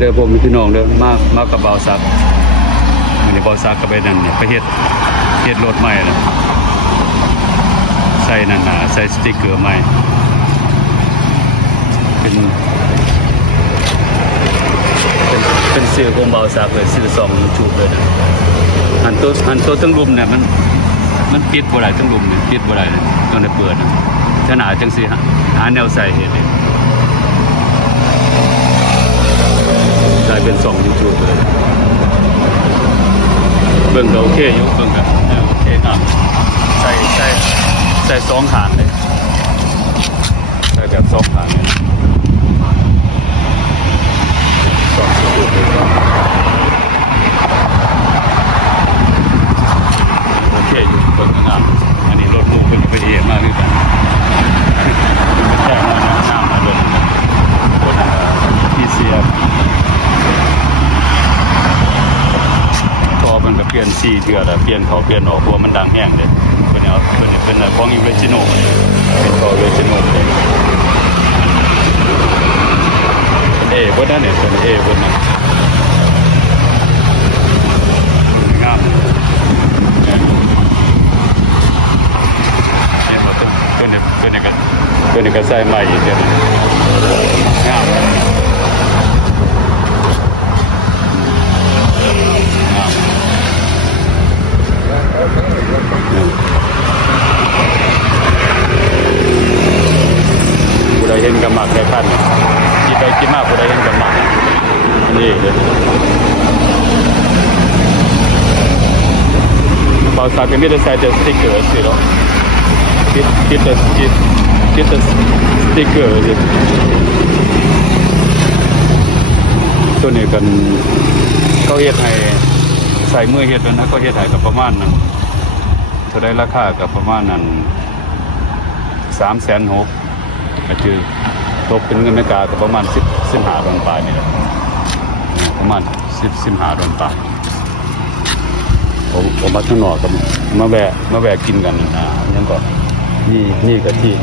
เด้อพวกพี่น้องเด้อมากับเบาซักมันนี่เบาซักก็ไปนั่นเนี่ยไปเฮ็ดรถใหม่นะใส่นั่นน่ะใส่สติ๊กเกอร์ใหม่เป็นเสื้อของเบาซักเลยซื้อ2ยูทูบเลยนะหันตัวทั้งรุมเนี่ยมันปิดบ่ได้ทั้งรุมเนี่ยปิดบ่ได้เลยต้องได้เปิดนะขนาดจังสิหาแนวใส่เฮ็ดเลยใส่เป็น2 YouTube เลยเบิ่งก็โอเคอยู่เบิ่งก็โอเคครับใส่2ขางเลยใส่แบบ2ขางเลย2 YouTube เลยโอเคอยู่เบิ่งก็อันนี้รถมุกเป็นไปดีมากเลยกันแค่น้ำมาเบิ่งที่เสียมันก็เปลี่ยน4เทื่อแล้วเปลี่ยนเขาเปลี่ยนออกตัวมันดังแห้งเลยเป็นของออริจินอลเป็นของออริจินอลเลยเบิดนั่นเนี่ยเป็นเบิดนั่นงามมาตัวนี้ก็ใส่ใหม่อีกเดี๋ยวงามผู้ใดเห็นกระหมักได้พันกินไปกินมากผู้ใดเห็นกระหมักนี่เลยบางสักก็ไม่ได้ใส่แต่สติ๊กเกอร์สิหรอกคิดแต่สติ๊กเกอร์สิตัวนี้กันเขาเฮ็ดให้ใส่มือเฮ็ดแล้วนะเขาเฮ็ดให้กับประมาณนั้นเท่าได้ราคากับประมาณนั้น360,000ก็คือตกเป็นเงินอเมริกาก็ประมาณ15 ดอลลาร์นี่แหละประมาณ15 ดอลลาร์ผมมาข้างนอกกับมาแวะกินกันนะยังก่อนนี่ก็ที่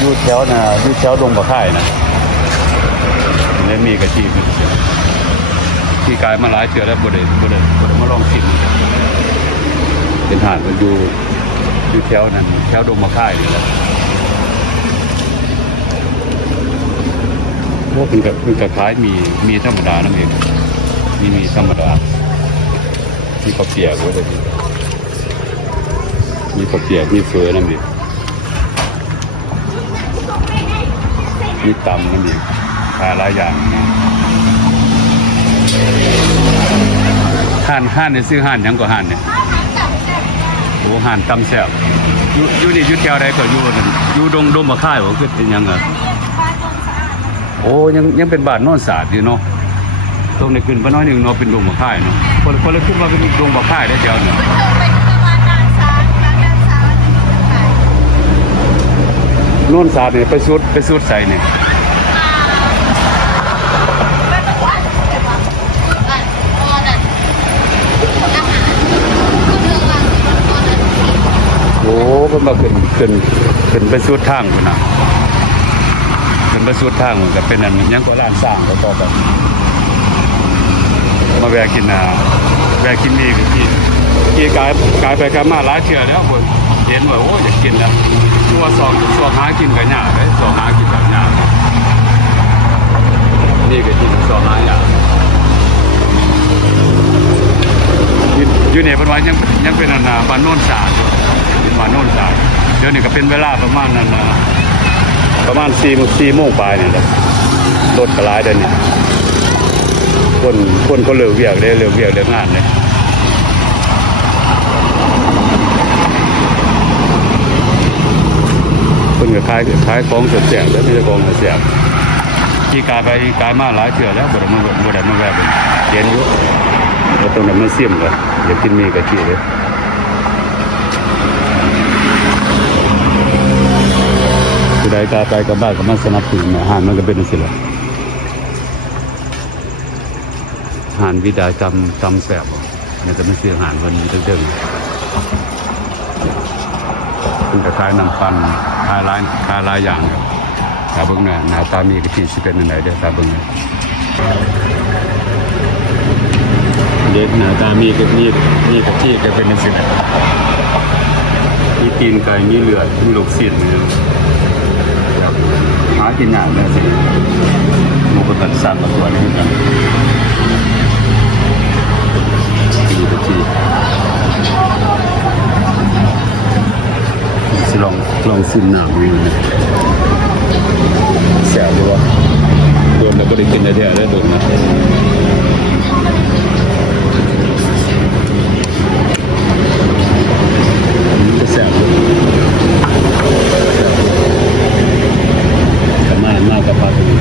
อยู่แถวน่ะอยู่แถวดงบะค่ายนะแล้วมีกะทิที่กายมาหลายเทื่อแล้วบ่ได้มาลองชิมเป็นหาดมันอยู่แถวนั้นแถวดงบะค่ายนี่แหละพวกเป็นกับคล้ายมีธรรมดานั่นเองมีธรรมดามีข้าวเปียกไว้เลยมีข้าวเปียกมีเฟอนั่นเองมีตำนั่นเองหลายอย่างห่านเนี่ยซื้อห่านยังก็ห่านเนี่ยโอ้ห่านตำแซ่บอยู่นี่อยู่แถวใดก็อยู่ดงมะค่ายบ่คือเป็นยังไงโอ้ยังเป็นบ้านโน่นสาดอยู่เนาะตรงนี้ขึ้นไปน้อยนึงเนาะเป็นดงมะค่ายเนาะคนละขึ้นมาเป็นดงมะค่ายได้เดียวเนี่ยโน่นสาดเนี่ยไปสุดใส่เนี่ยโอ้เพิ่นมาขึ้นไปสุดทางพุ่นน่ะขึ้นไปสุดทางก็เป็นอันยังก็ร้านสร้างก็ต่อกันมาแวะกินนี่ก็ที่กายไปกายมาหลายเทื่อแล้วเพิ่นเห็นว่าโอ้อยากกินแล้วตัวสองหากินก็ยากเด้สองหากินก็ยากนี่ก็ที่สองหายากอยู่เนี่ยเพิ่นว่ายังเป็นอันบ้านโน่นสาดเป็นบ้านโน่นสาดเดี๋ยวนี้ก็เป็นเวลาประมาณนั้นประมาณ4 โมงปลายนี่แหละรถก็หลายเดี๋ยวนี้คนก็เลิกเวียกได้เลิกงานเลยคนก็ขายของเสียงแล้วมีแต่ของเสียงที่กายมาหลายเทื่อแล้วบ่ได้มาแวะเป็นเห็นอยู่แล้วตรงนั้นมันเสี่ยมกันอยากกินมีกะทิเลยผู้ใดกล้าไปกับบ้านก็มาสนับสนุนอาหารมันก็เป็นสิละอาหารวิดาจำแสบเนี่ยจะไม่เสียอาหารวันนี้เดิมๆเป็นกระชายน้ำปั่นคลายหลายอย่างครับ ถ้าเบิ่งหน้าตามีกะทิสิเป็นจังไดเด้อถ้าเบิ่งเด็กหน้าตามีกะทิก็เป็นจังซี่แหละมีตีนไก่มีเลือดมีลูกศิษย์หากินยากเลยสิหมูกระทะสั่งมาตัวนี้กันมีกะทิสิลองซึมน้ำดูนะแซ่บดีวะโดนแล้วก็ได้กินได้แท้ได้โดนนะจะแซ่บเลยแต่มากกับปลาตัวนี้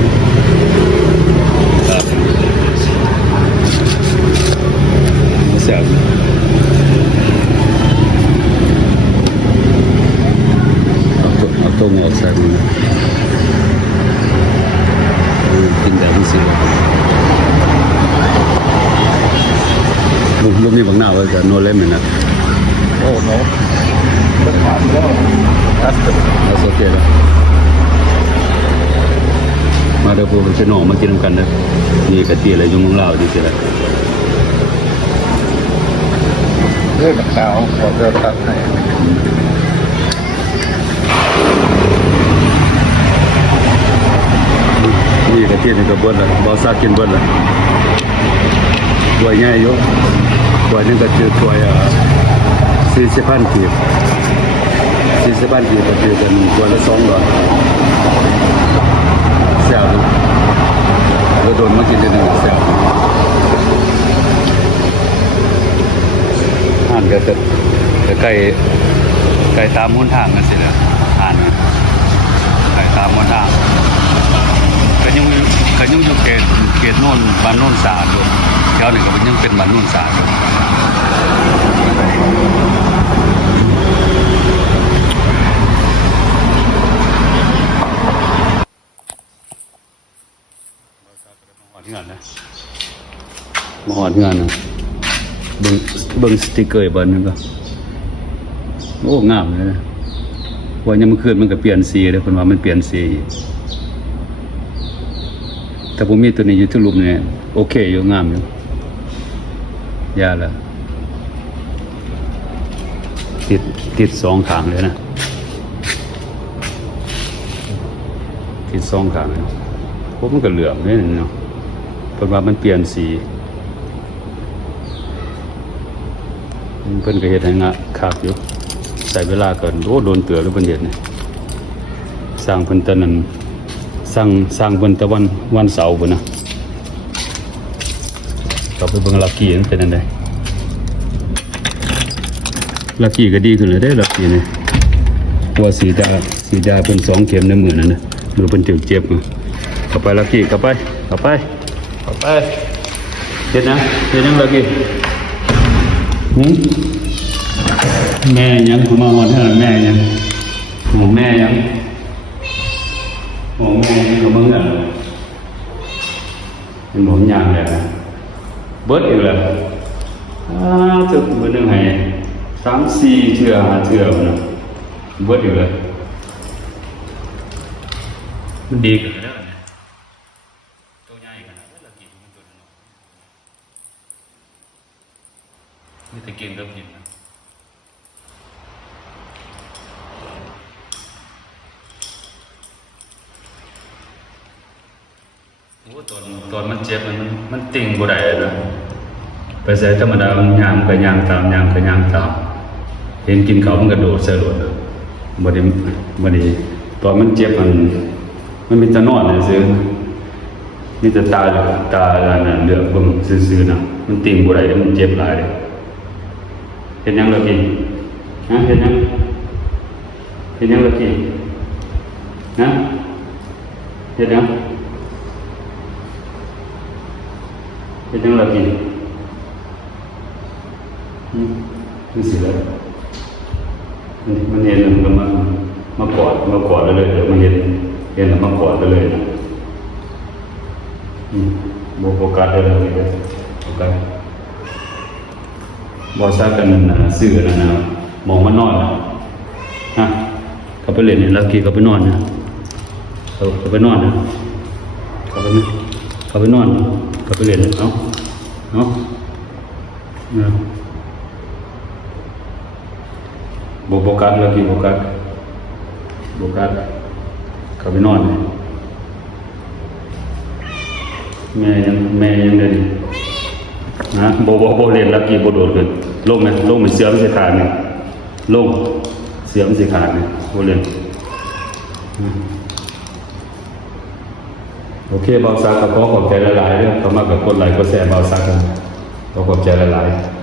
แซ่บเอาตัวงอใส่มือกินแบบนี้สิลูกมีบางหน้าไว้กับโนเล่มเหมือนนะโอ้โนเป็นผ่านแล้วthat's okayแล้วมาเดี๋ยวพวกพี่น้องมากินกันนะมีกะทิอะไรอยู่เมืองลาวดีสิละเรื่องดาวขอเริ่มตัดให้นี่กะทินี่ก็เบิ้ลละบอสากินเบิ้ลละตัวใหญ่อยู่ตัวนึงก็คือตัว40,000 กีบ40,000 กีบก็คือเป็นตัวละ200แซ่บแล้วโดนมากินได้หนึ่งแซ่บห่านก็จะไก่ตามม้วนทางกันสิละห่านไก่ตามม้วนทางก็ยังอยู่เขตโน่นบ้านโน่นสะอาดอยู่แถวนี้ก็ยังเป็นบ้านโน่นสะอาดอยู่มาหอดงานนะเบิ่งสติกเกอร์บ้านนึงก็โอ้งามเลยนะวันยังเมื่อคืนมันก็เปลี่ยนสีเลยคนว่ามันเปลี่ยนสีแต่ผมมีตัวนี้อยู่ที่รูปเนี่ยโอเคอยู่งามอยู่ยาละติด2 ขางเลยนะติด2 ขางเลยพวกมันก็เหลืองนี่เนาะเพราะว่ามันเปลี่ยนสีเพิ่นก็เฮ็ดให้งะคักอยู่ใส่เวลาเกินโดนเตือหรือเพิ่นเฮ็ดนี่สร้างเพิ่นตอนนั้นสร้างเพิ่นตะวันเสาร์พุ่นน่ะก็ไปเบิ่งลักกี้มันเป็นจังได๋ลักกี้ก็ดีขึ้นแล้วเด้ลักกี้นี่ตัวสีดาเพิ่น2 เข็มในมื้อนั้นน่ะมือเพิ่นถึงเจ็บเข้าไปลักกี้เข้าไปเฮ็ดยังลักกี้แม่ยังมาหอดให้แม่ยังแม่ยังก็มึงอ่ะเป็นหมยางเลยเบิดอีกแล้วถึงมื้อนึงให้3-4 เทื่อ5 เทื่อนะเบิดอีกแล้วมันดีกันแล้วเนี่ยตัวใหญ่ขนาดนั้นเรากินมันตัวน้อยนี่แต่เก่งเริ่มกินนะตอนมันเจ็บมันติ่งบ่ได้นะไปใส่ธรรมดามันย่างก็ย่างตามเห็นกินข้าวมันกระโดดใส่รถบ่ได้ตอนมันเจ็บมันมีแต่นอนซื่อมีแต่ตานั่นเลือกเบิ่งซื่อๆนะมันติ่งบ่ได้มันเจ็บหลายเฮ็ดหยังล่ะพี่ฮะเฮ็ดหยังล่ะพี่ฮะเฮ็ดหยังล่ะพี่นี่สิแล้วมันเห็นแล้วมันก็มากอดเลยเดี๋ยวมันเห็นแล้วมากอดเลยนะโฟกัสเลยโฟกัสบอสกันซื้อนะมองมันนอนฮะเขาไปเล่นนี่ลักกี้เขาไปนอนนะ เขาไปนอนนะเขาไปนอนเขาไปเล่นเอาเนี่ยโบกัสแล้วกี่โบกัสเขาไปนอนเลยแม่ยังเดินนะโบเล่นแล้วกี่โบโดดขึ้นลงมันเสือมันสิขาดเนี่ยลงเสือมันสิขาดเนี่ยโบเล่นโอเคเบาซักกับขอบใจหลายๆเรื่องเขามากับคนหลายก็แซ่เบาซักกันขอบใจหลายๆ